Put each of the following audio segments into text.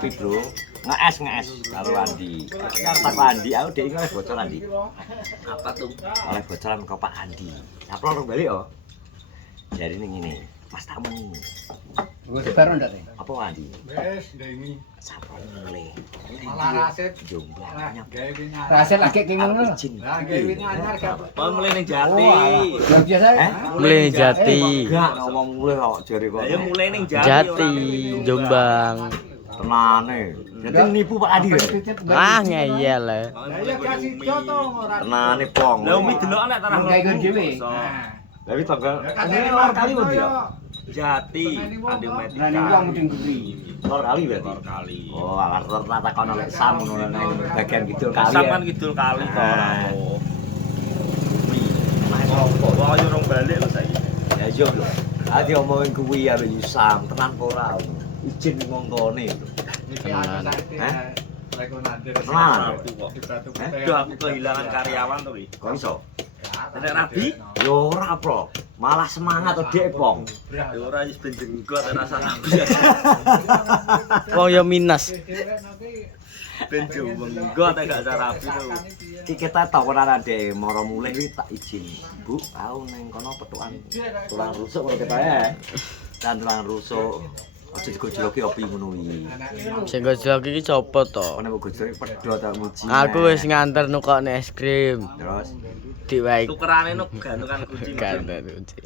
ngopi, Bro. Ngees karo Andi. Karo Pak Andi, aku dhek oleh bocor Andi. Apa tuh? Oleh bocoran ke Pak Andi. Saplon rong balik yo. Jadi ini ngene, Mas tamu. Gue sebarang ndak nih? Apa Andi? Wes, ndengi. Saplon mulai. Malah rasit. Jomblo. Gawe wingi. Rahasia lagi kingung lu. Izin. Lah gawe wingi anyar gak. Oh, mulai ning Jati. Ya biasa. Mulai Jati. Enggak ngomong mulai kok jare kok. Ya mulai ning Jati. Jati, Jombang. Tenane. Jadi nipu Pak Adi ya. Ah ngeyel. Lah ya kasih joto ora. Tenane pong. Lah umi delok nek tanah Kayak gue dhewe. Tapi tanggal Ya ini kasih lor kali kok dia. Jati, Andi Metika. Nah ini uang mudeng guri. Lor kali berarti. Lor kali. Oh, alah rata kono lek sam ngono nang bagian kidul kali. Sampan kidul kali to ora. Nah, sopo? Wong yo rong balik lho saiki. Ya iya lho. Ati omongin kuwi ya Yusam, tenan apa ora? Izin ngongkone lho. Iki ana saiki. Hah? Rekonadir. Tenan. Aduh aku kehilangan karyawan to iki. Kok iso? Nek rabi? Yo ora, Bro. Malah semangat to Dek, Pong. Ya ora wis ben jenggot rasa rabi. Wong yo minus. Ben jenggot gak ada rabi to. Iki kita tawaran Dek, moro mulih iki tak izin. Bu, aku ning kono petukan tulang rusuk karo kita ya. Dan tulang rusuk aja digojloki opi ngono iki. Sing gojlok iki copo to? Kono gojloki pedho tak muji. Aku wis nganter nukokne es krim. Terus Diwae Tukerane no gantungan kunci. ganten kunci.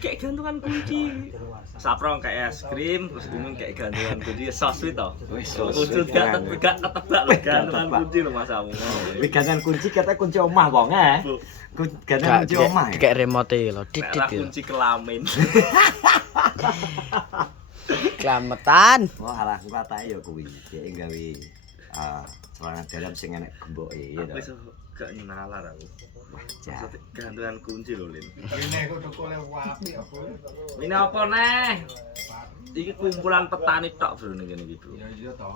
Kayak gantungan kunci. Saprong kayak es krim, terus umum kayak gantungan kunci soswit to. wis Wujud gak ketebak lho gantungan kunci lho Mas Amu. Iki gantungan kunci kata kunci omah Bang eh. Gantungan kunci omah ya. Kayak remote lho, Nek didit ra lho. kunci kelamin. Kelametan. Wah, halah kuwi ya kuwi. Dhek gawe celana dalam sing enek gemboke ya to. Wis gak nalar aku. Jah. Maksudnya gantungan kunci lho, Lin. Rene kudu kole wapi apa. Ini apa neh? Iki kumpulan petani tok bro ning kene iki, Bro. Ya iya to.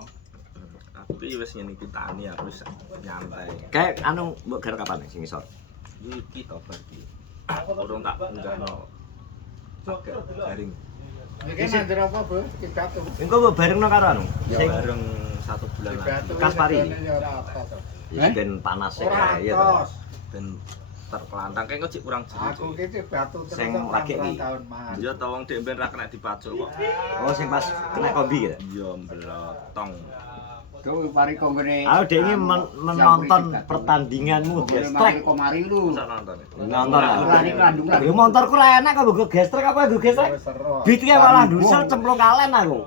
Aku iki wis ngene iki tani aku wis nyantai. Kayak anu mbok garuk kapan sing isor? Iki to berarti. Urung tak unggahno. Agak garing. Iki nandur apa, Bu? Kita tuh. Engko mbok barengno karo anu. Ya Sing bareng 1 bulan lagi. Kaspari. Ora apa to. wis ben panas Ora ya to. atos. Ben terkelantang kayak kok cik kurang Aku jeri. iki batu terus Sing lagi iki. tahun mas. Iya to wong dek ben ra kena dipacul kok. Oh sing pas kena kombi ya. Iya blotong. Tuh pari konggone. Aku dhek iki menonton pertandinganmu gestrek. Komari lu. Masa nonton. Nonton lah. Lari kandung lah. Lho motorku ra enak kok nggo gestrek apa nggo gestrek? Bitike malah ndusel cemplung kalen aku.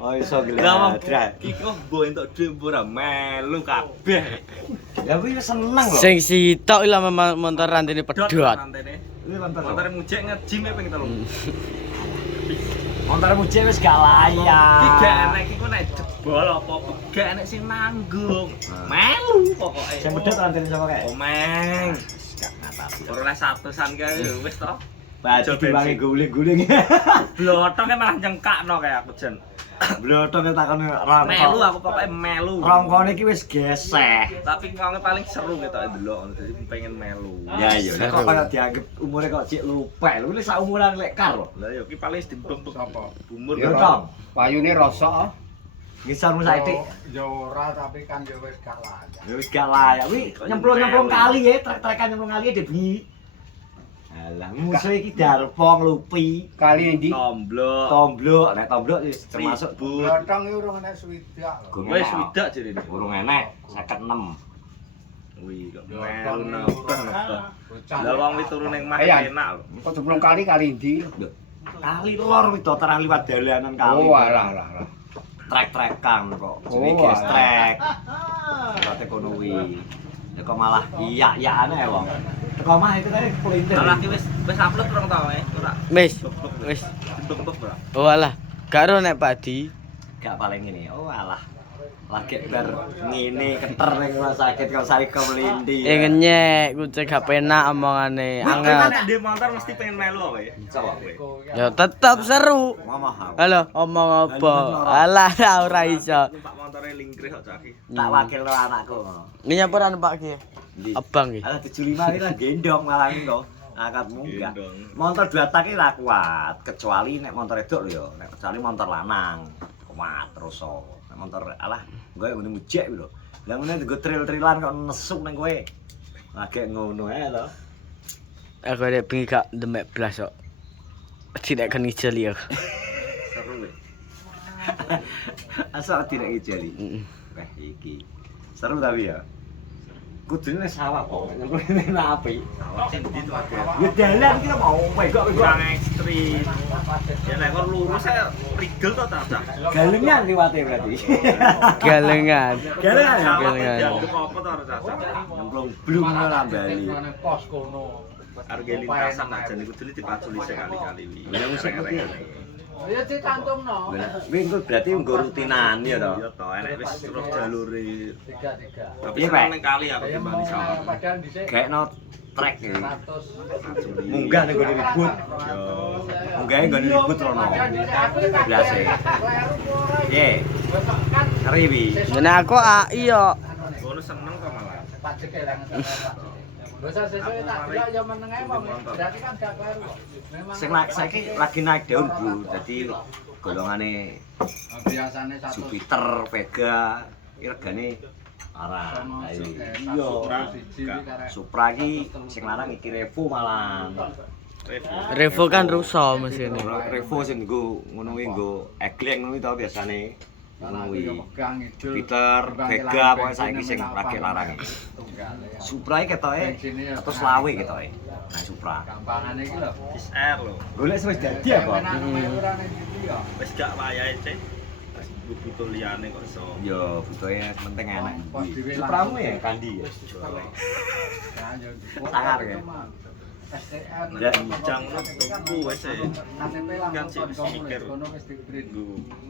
Oh iso Lah gila. iki kok mbok entuk dhuwit ora melu kabeh. Ya kuwi seneng lho. Sing sitok lho montor rantene pedhot. Kuwi motor. Motor mujek nge-gym ping 3. Montormu cek wis gak layak. Iki gak enek iku nek jebol apa-apa gak enek sing nanggung. Melu pokoke. Sing pedhot rantene sapa kae? Omeng. Gak ngatapi. Ora oleh 100-an kae wis to. Baju diwangi guling-guling. Blothok malah nyengkakno kayak aku jen. Blothok takone Melu rangkok. aku pokoknya melu. Rangkone iki wis geseh. Tapi wonge paling seru ketok ndelok jadi pengen melu. Ya iya, nek kok kaya dianggep umure kok cik lupek. Lho ini sak umuran lek kar lho. Lah yo ki paling dibembek Sapa? bumur Ya, kok. Tong. Payune rosok. Ngisarmu saiki. Ya ora tapi kan ya wis gak layak. Ya wis gak layak. Wi nyemplung-nyemplung kali ya, trek-trekan nyemplung kali ya bengi. Alah, musuh iki darpong lupi, Kali endi? Tomblok. tomblok. Nek tomblok wis termasuk but. Blotong iki urung enek swidak lho. Wis widak jadi ini. Urung enek 56. Wih, kok Blotong melu nambah. Lah wong wis turu ning mah Ayan. enak lho. Kok 10 kali endi? Kali lor wis do terah liwat dalanan kali. Oh alah. Trek-trekan kok. Jenenge Oh, gestrek. Kate kono kuwi. Ya kok malah iya-iyane wong. Teko omah itu tadi pelintir. Lah ki wis upload rong tau ora. Wis, wis. Bentuk-bentuk ora. Oh alah, karo nek Pak Di. Gak paling ini. Oh alah. Lagi bar ngene keter ning rumah sakit kok saiki melindi. Ngenyek kucing gak penak omongane. Angel. Angel. Nek ndek motor mesti pengen melu apa ya? Coba. Ya tetep seru. Mamah aku. Halo, omong apa? Alah ora iso. Numpak motore lingkrih kok caki. Tak wakilno anakku. Ini nyapuran Pak Ki. Ndi? Abang ki. Ada 75 iki lah gendong malah engko. Akadmu enggak. Gendong. Motor 2 tak iki ra kuat, kecuali nek motor edok lho ya, nek kecuali motor lanang. Kok kuat terus nek motor alah gue ngene mujek lho. Lah ngene nggo tril-trilan kok nesuk nang kowe. Agek ngono ae to. Aku ada pengen gak demek blas kok. Tidak kan ijeli aku. Seru ya. Asal tidak ijeli. Wah iki. Seru tapi ya. Kudune sawah kok. Ngene api. Sawah sing ndi tuh ada. Ya dalan iki mau megok Kurang ekstrim. Ya nek kon lurus saya rigel to ta, Cak? galengan liwate berarti. Galengan. Galengan ya? Galengan. Dianggep apa to, Cak? Nyemplung blum ora bali. Pos kono. Harga lintasan aja niku dulu dipaculi sekali-kali wi. Ya musik kuwi. Ya dicantumno. Kuwi engko berarti nggo rutinan ya to. Iya to, enek wis terus jalure. Tiga. Tapi Iya, seneng Pak. ning kali aku Ya mau timbang sawah. padahal dhisik Gaekno trek ya. 100. Munggah ning gone ribut. Yo. Munggahe nggone ribut rono. Aku Biasa. Ye, kan ngeri wi. Ngene aku AI yo. Ngono seneng kok malah. pajak elang. Dosa sesuai tak delok ya meneng ae wong. Berarti kan gak kleru kok. Memang Sing saiki lagi naik daun, Bro. Dadi golongane biasane 100. Jupiter, Vega, iki regane arah. Iya. Supra iki sing larang iki Revo malah. Revo kan rusak mesin. Revo sing nggo ngono kuwi nggo egleng ngono to biasane. Ngono kuwi. Jupiter, Vega pokoke saiki sing lagi larang. Supra iki ketoke atus lawe ketoke. Nah, Supra. Gampangane iki lho. Is R lho. Golek wis dadi apa? Wis gak wayahe, Cek. Wis butuh liyane kok iso. Yo, butuhe penting enak. Supramu ya kandi ya. Sangar ya. STN. Ya bijang tuku wis e. KTP lah Kan sih wis mikir. kono wis di-print. Nggo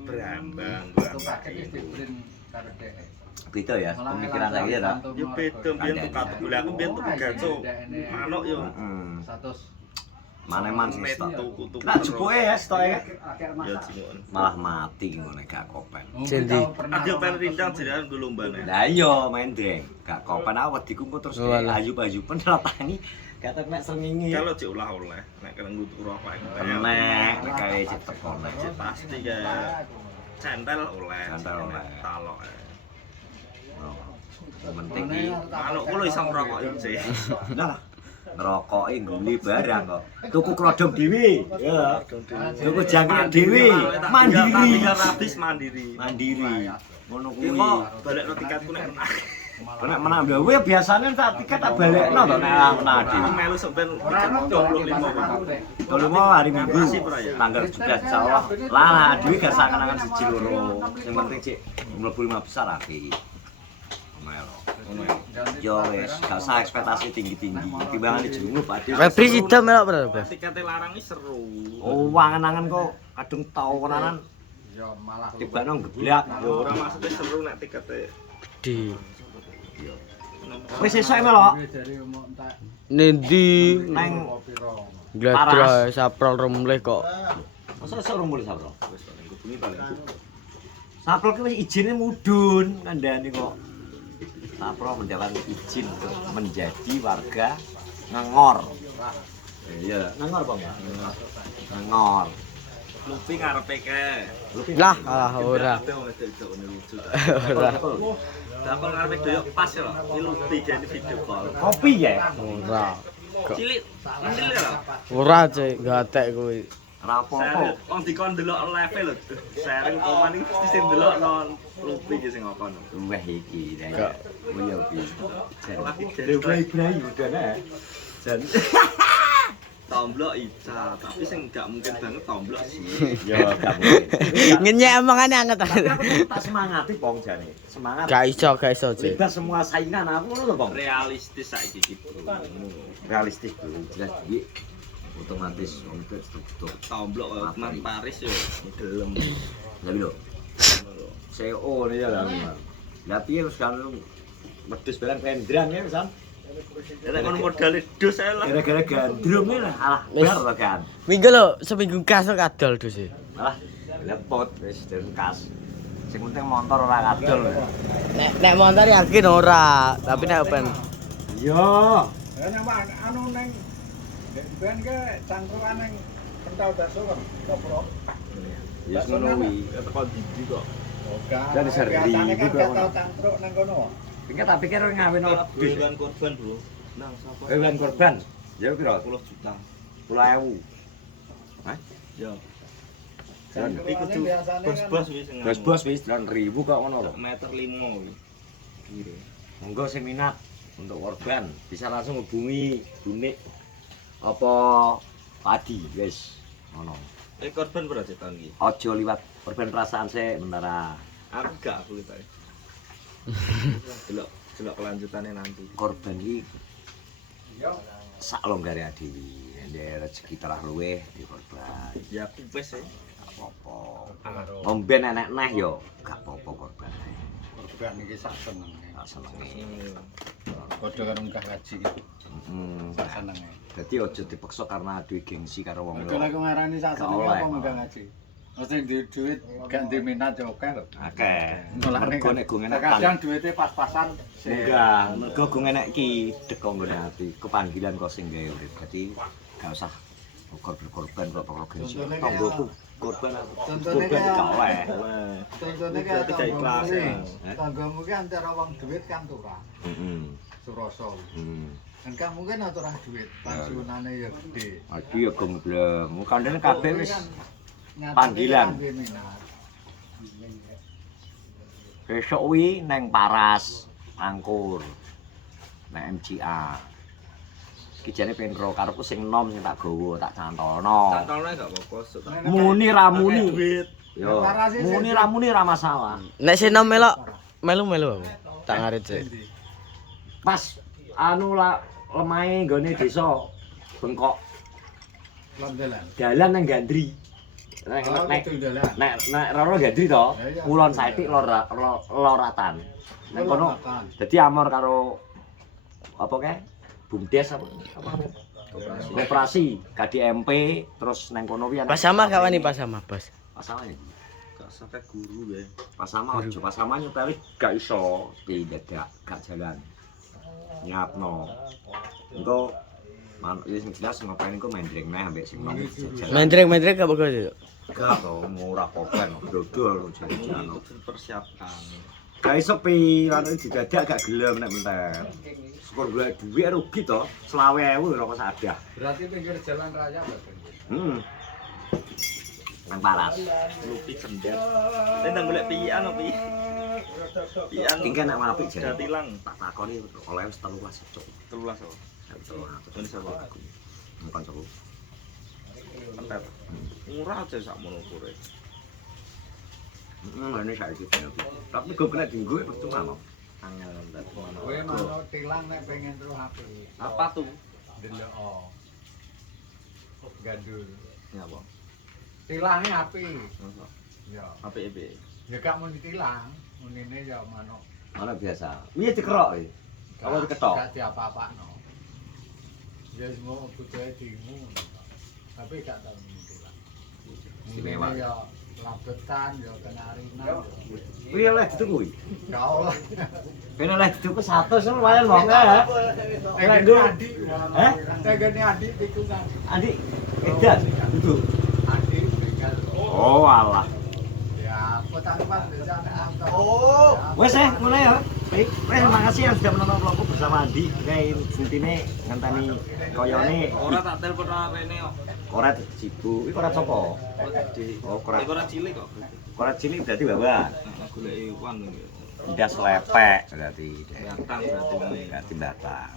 berambang, Tuh paket wis di-print karo dhek. Beda ya, pemikiran lagi ya ta. Yo beda mbiyen tukat gula aku mbiyen tuku gaco. Manuk yo. Heeh. 100. Maneman sih Met stok. tuku-tuku. Nah, jupuke ya stoke. Ya jingoken. Malah mati ngono gak kopen. Cendi. Ada pen rindang jenengan nggo lombane. Lah iya main dreng, gak kopen awet dikumpul terus Walah. ayub-ayuben ratani kata nek srengenge. Kalau cek ulah oleh, nek kena ngutuk rokok iku Nek kae cek teko nek. Cek pasti kayak centel oleh. Centel oleh. Talok. Yang penting iki Manukku lho iso ngrokok iki. lah ngerokoki ngguli barang kok. Tuku krodong dhewe. Ya. Tuku jangkrik dhewe. Mandiri. Habis mandiri. Mandiri. Ngono Iki kuwi. kok balekno tiketku nek menang. Nek menang lho kuwi biasane tak tiket tak balekno to nek menang Aku dhewe. melu sampean 25. Kalau mau hari Minggu tanggal 17 insyaallah. Lah dhewe gak sangen-angen siji loro. Sing penting cek mlebu 5 besar iki. Melo. Ngono ya. Yo wis gak usah ekspektasi tinggi-tinggi. Timbangan dijungu Pak Ade. Febri sida melok bro. Tikete larang iki seru. Oh, wangen-angen kok kadung tahunan Ya malah tibano geblak. Yo ora maksudnya seru nek tikete. Di Wis esuk melok. dari umum tak Nendi Neng piro. Gladra Saprol Rumleh kok. masa esuk rumpul saprol. Wis paling bengi paling. Saprol ki wis ijine mudhun kandhane kok. Saprol mendapat izin untuk menjadi warga Ngengor. Iya, Ngengor apa enggak? Ngengor. Lupi ngarepe ke. Lah alah ora. Kabeh wong wedok lucu. Ora. Lah kok ngarepe doyok pas ya lho. Iki lupi gene video call. Kopi ya? Ora. Cilik. Mendil ya lho. Ora cek gatek kuwi. Rapopo. Wong dikon delok live lho. Sharing komen iki mesti sing delok non lupi iki sing apa no. Wah iki. Kak. Oh iya iki. Lagi Bray-bray udah nah. Jan. Tomblok Ica, tapi sing gak mungkin banget tomblok sih. Ya gak mungkin. Ngenyek omongane anget. Tapi aku tak semangati Pong jane. Semangat. Gak iso cek. Bebas semua saingan aku ngono lho Pong. Realistis saiki iki, Bro. Realistis dulu jelas iki otomatis untuk struktur. Tomblok teman Paris yo gelem. Tapi lho. CEO nih ya lah. Lah piye wis kan medhus barang pendrang ya pisan. Nek kon modal dos ae lah. Gara-gara gandrung lah alah bar to kan. Minggu lho seminggu kasok kadol dus. Alah lepot wis kas. Sing penting motor ora kadol. Nek motor yakin ora, tapi nek open. Iya. Ya nang anu neng ben ke cangkruan neng kental bakso kan, kopro. Ya ngono kuwi. Teko didi kok. Jadi sering Biasane kan juga gak ono. tau tantruk nang kono. Pikir tak pikir ngawin bis. Hewan korban, Bro. Nang sapa? Hewan korban. Ya piro? 10 juta. 10.000. Ya. Jalan. Tapi kudu bos-bos wis sing. Bos-bos wis 9.000 kok ngono lho. Meter 5 kuwi. Kira. Monggo sing minat untuk korban bisa langsung hubungi Bunik apa Padi wis ngono. Korban berapa tahun iki? Ojo liwat korban perasaan sih bentar. Aku gak aku kita. Delok kelanjutannya nanti. Korban iki sak longgare dhewe. Nek rezeki telah luweh di korban. Ya aku wis e. Gak apa-apa. Ngomben enek neh yo gak apa-apa korban. Korban iki sak senenge. Gak senenge. Padha karo munggah haji. Heeh. Sak senenge. Dadi ojo dipaksa karena duwe gengsi karo wong Kalau aku liya. ngarani sak Gak senenge oleh, apa Pak. munggah haji. Mesti duwe duit gak ndek minat yo akeh lho. Akeh. Mulane Mergo nek go ngenek kadang duitnya pas-pasan. enggak, mergo go ngenek ki teko nggone ati. Kepanggilan kok sing gawe urip. Dadi gak usah korban kok perlu gengsi. Contohnya Tonggoku korban aku. Contohnya Korban kayak- gak oleh. Contohnya Berarti kayak gak ikhlas, tanggamu ya. tanggamu ki antara wong duit kan turah. Heeh. Suroso. Hmm. Dan kamu kan aturah duit, pensiunane ya gede. Aduh ya gembleng. Kandhane kabeh wis Nyatane panggilan. kan duwe minat. besok wi neng Paras Angkur. Nek MCA. Iki jane pengen ro karepku sing nom sing tak gawa, tak cantolno. Cantolnya gak apa-apa. sok tak- Muni ra muni. Duit. Yo, muni ra muni ra masalah. Nek seno melok melu-melu aku. Tak ngarit sik. Pas anu lemahe nggone desa Bengkok. Londelan. Dalan nang Gandri. Nek Oh, nek itu dalan. nek Roro Gandri to, Iya. kulon saiki loratan. Nek kono Loratan. dadi amor karo apa kae? Bumdes apa? Koperasi KDMP terus nang kono wi ana. Pas sama gak wani pas sama, Bos. Pasama ya. Gak sampai guru ya. Pasama ojo pasama nyupeli gak iso di dadak gak jalan. Nyapno. Engko ya sing jelas ngopeni ku mendring neh ambek sing nom jajan. Mendrek gak bagus itu. Gak to murah kopen dodol jajan. Itu dipersiapkan. Gak iso pi lan didadak gak gelem nek menter. Syukur golek dhuwit rugi to 20.000 rokok sadah. Berarti pinggir jalan raya berarti. Nang Paras. Lupi cendet. Tendang golek pian opo pi? Pian. Iki nek apik Sudah jane. tilang. Tak takoni oleh wis 13 cuk. 13 kok. Ini sapa? Bukan cuk. Entar. Murah aja sakmono ukure. Ini saiki bener. Tapi gue kena dinggo percuma mau. Angel entar. Kowe manut tilang nek pengen terus HP. Apa tuh? Delok. Gandul. Ya apa? Tilangnya HP. Ya. Apa ebe? Ya gak mau ditilang. Munine ya manuk. Ana biasa. Iya dikerok iki. Apa diketok? Gak diapa-apakno. Ya semua butuhe dimu. Tapi gak tau ditilang. Istimewa. Munine ya labetan ya kenarinan. Piye leh ditunggu iki? Gak oleh. Ben oleh dituku 100 lumayan wong ya. Oleh nggo. Eh? Tegene Adi tikungan. Andi edan duduk. Adi tinggal. Oh alah. Ya, petang-petang desa nek Oh, wes mulai ya. Baik, terima kasih yang sudah menonton vlogku bersama Andi. Kayak intine ngenteni koyone Ora tak telepon HP-ne kok. koret cibu. Iki koret sapa? Gede. Oh, koret. Ora cilik kok. Koret cilik berarti bawa. Golek iwan iki. Ndas lepek berarti. Batang berarti. Berarti batang.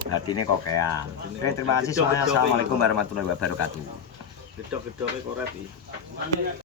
Berarti ini kokean. Oke, terima kasih semuanya. Assalamualaikum warahmatullahi wabarakatuh. Gedhok-gedhoke koret iki.